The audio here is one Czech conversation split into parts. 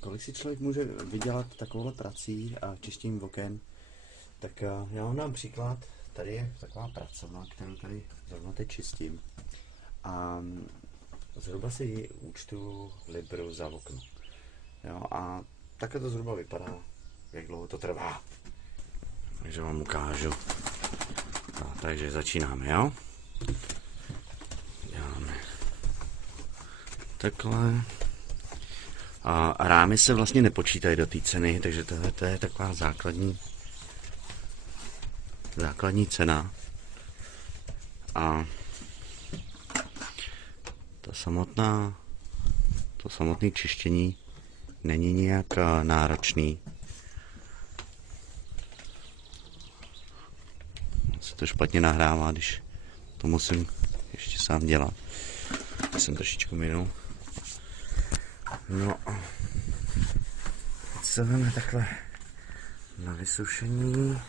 Kolik si člověk může vydělat takovouhle prací a čištěním oken, tak já vám dám příklad. Tady je taková pracovna, kterou tady zrovna teď čistím. A zhruba si účtu libru za okno. Jo, a takhle to zhruba vypadá, jak dlouho to trvá. Takže vám ukážu. No, takže začínáme, jo? Děláme takhle. A rámy se vlastně nepočítají do té ceny, takže to je taková základní cena. A to samotné čištění není nijak náročný. Se to špatně nahrává, když to musím ještě sám dělat. Já jsem trošičku minul. No, teď se veme takhle na vysušení.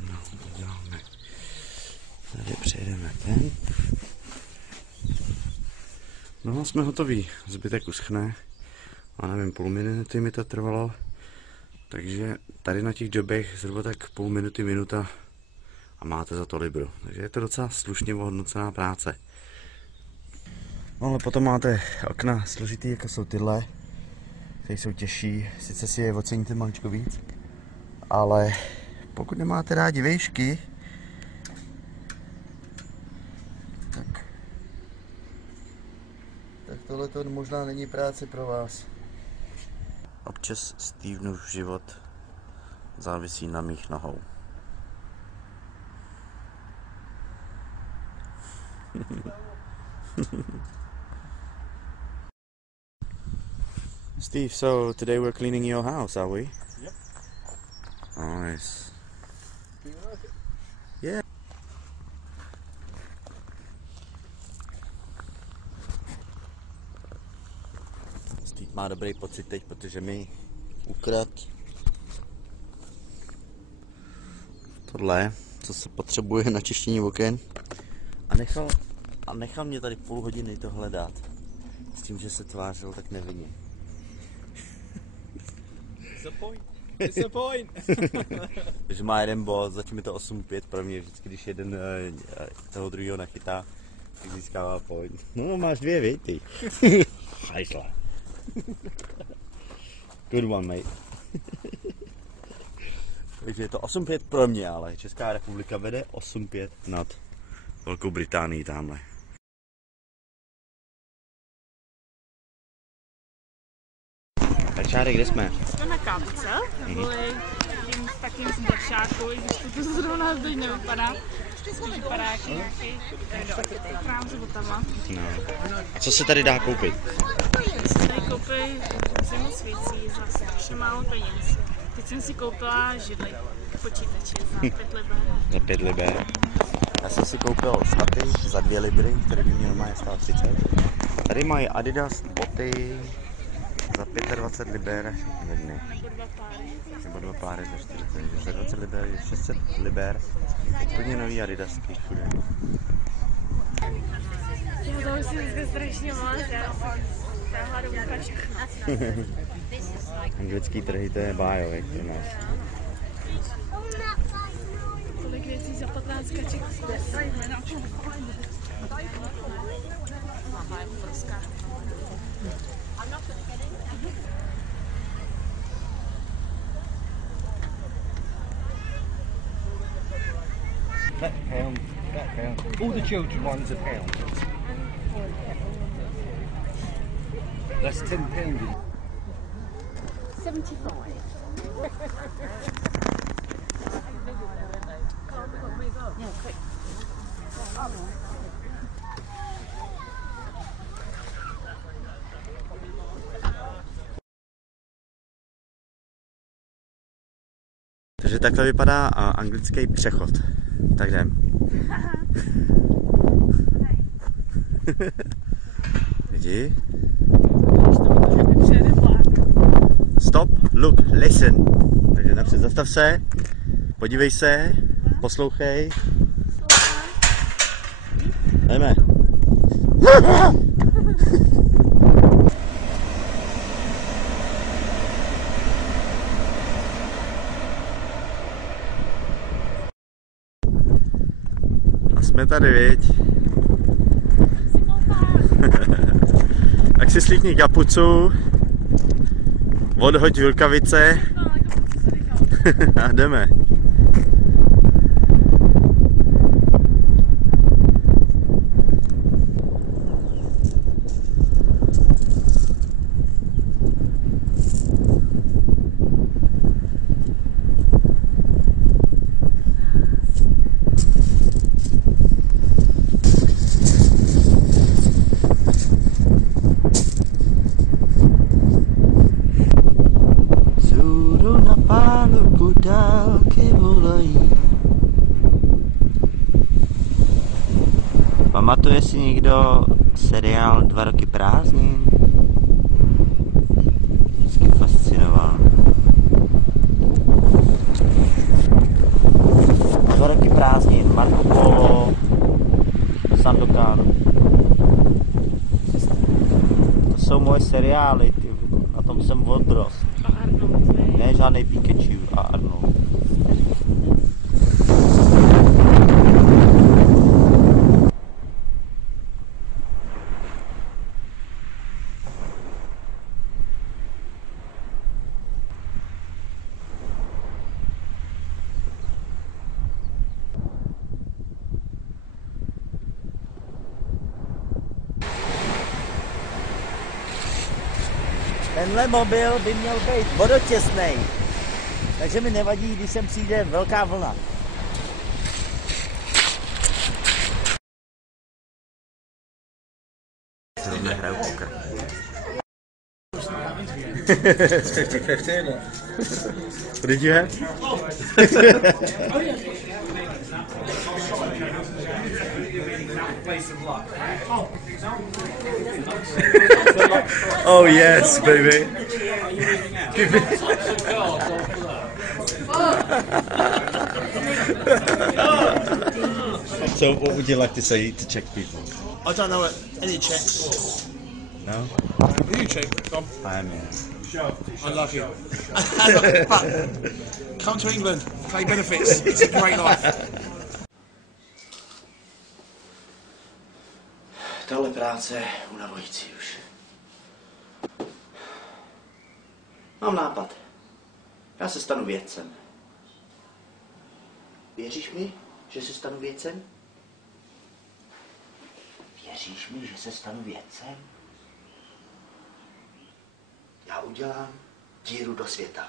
No, uděláme. Tady přejdeme ten. No, jsme hotoví. Zbytek uschne. A nevím, půl minuty mi to trvalo. Takže tady na těch jobech zhruba tak půl minuty, minuta a máte za to libru. Takže je to docela slušně ohodnocená práce. No ale potom máte okna složitý, jako jsou tyhle, které jsou těžší. Sice si je oceníte maličko víc, ale pokud nemáte rádi výšky, tak tohle to možná není práce pro vás. Občas Stevenův život závisí na mých nohou. Steve, so today we're cleaning your house, are we? Yep. Nice. Yeah. Steve má dobrý pocit teď, protože mi ukradl tohle, co se potřebuje na čištění oken, a nechal mě tady půl hodiny to hledat. S tím, že se tvářil tak nevinně. Disappoint. Takže má jeden bod, zatím je to 8-5 pro mě, vždycky když jeden toho druhého nachytá, tak získává point. No, máš dvě, viď ty. Hajsla. Good one, mate. Takže je to 8-5 pro mě, ale Česká republika vede 8-5 nad Velkou Británii tamhle. Tak Čárek, kde jsme? Jsme na kápce, neboli takým z bršáku, i když to zrovna teď nevypadá. Vypadá jako nějaký krám s botama. No. A co se tady dá koupit? Se tady koupí zimu s věcí za strašně málo peněz. Teď jsem si koupila židli k počítači za 5 liber. Za 5 liber. Já jsem si koupil staty za 2 libry, které by mě normálně stálo 30. Tady mají Adidas boty za 25 liber jedny. Nebo 2 páry za 40. Takže za 20 liber je 600 liber. Úplně nový Adidasky všude. Já to musím dneska strašně moc, já jsem táhla do úka všechno. Anglický trhy, to je bájo, jak to nás. Kolik věcí za 15 kaček. Máma je obrovská. That pound. All the children ones are pound. That's £10. 75. Yeah, quick. Takže takhle vypadá anglický přechod. Tak jdem. Jdi. Stop, look, listen. Takže napřed zastav se, podívej se, poslouchej. Jdeme. A jsme tady, viď? Tak si slíkni kapucu, odhoď rukavice a jdeme. Pamatuje si někdo seriál 2 roky prázdnin? Vždycky fascinoval. 2 roky prázdnin, Marco Polo, Sandokan. To jsou moje seriály, ty. Na tom jsem odrost. Ne žádnej Pikachu a Arnold. Tenhle mobil by měl být vodotěsnej, takže mi nevadí, když sem přijde velká vlna. Zrovna hraju poker. 50-50, What did you have? Oh yes, baby. So what would you like to say to Czech people? I don't know any Czechs. No? Are you Czech, Tom? I am, yeah. I love you. But come to England, pay benefits. It's a great life. Tahle práce je unavující už. Mám nápad. Já se stanu vědcem. Věříš mi, že se stanu vědcem? Věříš mi, že se stanu vědcem? Já udělám díru do světa.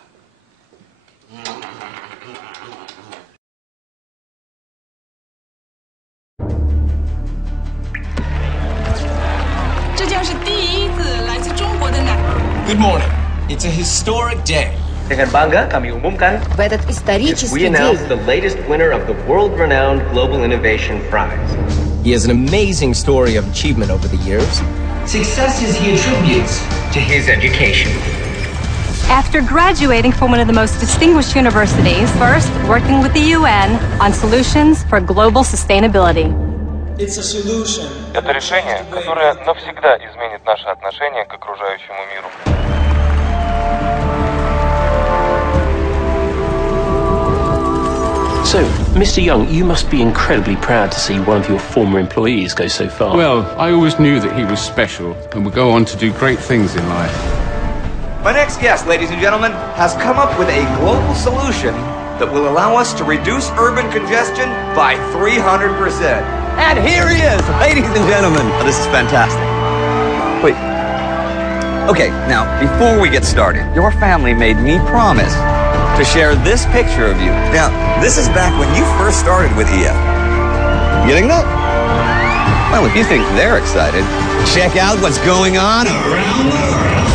Good morning. It's a historic day. Dengan bangga kami umumkan В этот исторический we announce день the latest winner of the world-renowned Global Innovation Prize. He has an amazing story of achievement over the years. Successes he attributes to his education. After graduating from one of the most distinguished universities, first working with the UN on solutions for global sustainability. Это решение, которое навсегда изменит наше отношение к окружающему миру. So, Mr. Young, you must be incredibly proud to see one of your former employees go so far. Well, I always knew that he was special and would go on to do great things in life. My next guest, ladies and gentlemen, has come up with a global solution that will allow us to reduce urban congestion by 300%. And here he is, ladies and gentlemen. Oh, this is fantastic. Wait. Okay, now, before we get started, your family made me promise to share this picture of you. Now, this is back when you first started with EF. Getting that? Well, if you think they're excited, check out what's going on around the world.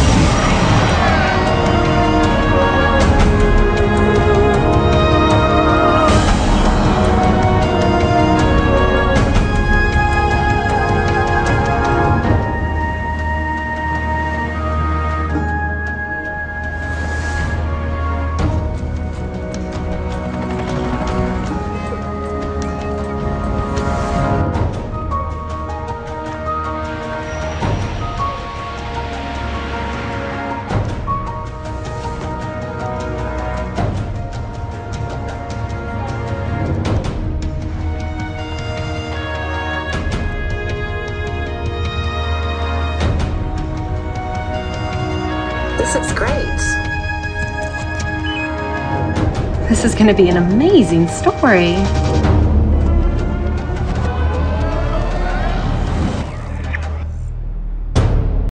grades. This is going to be an amazing story.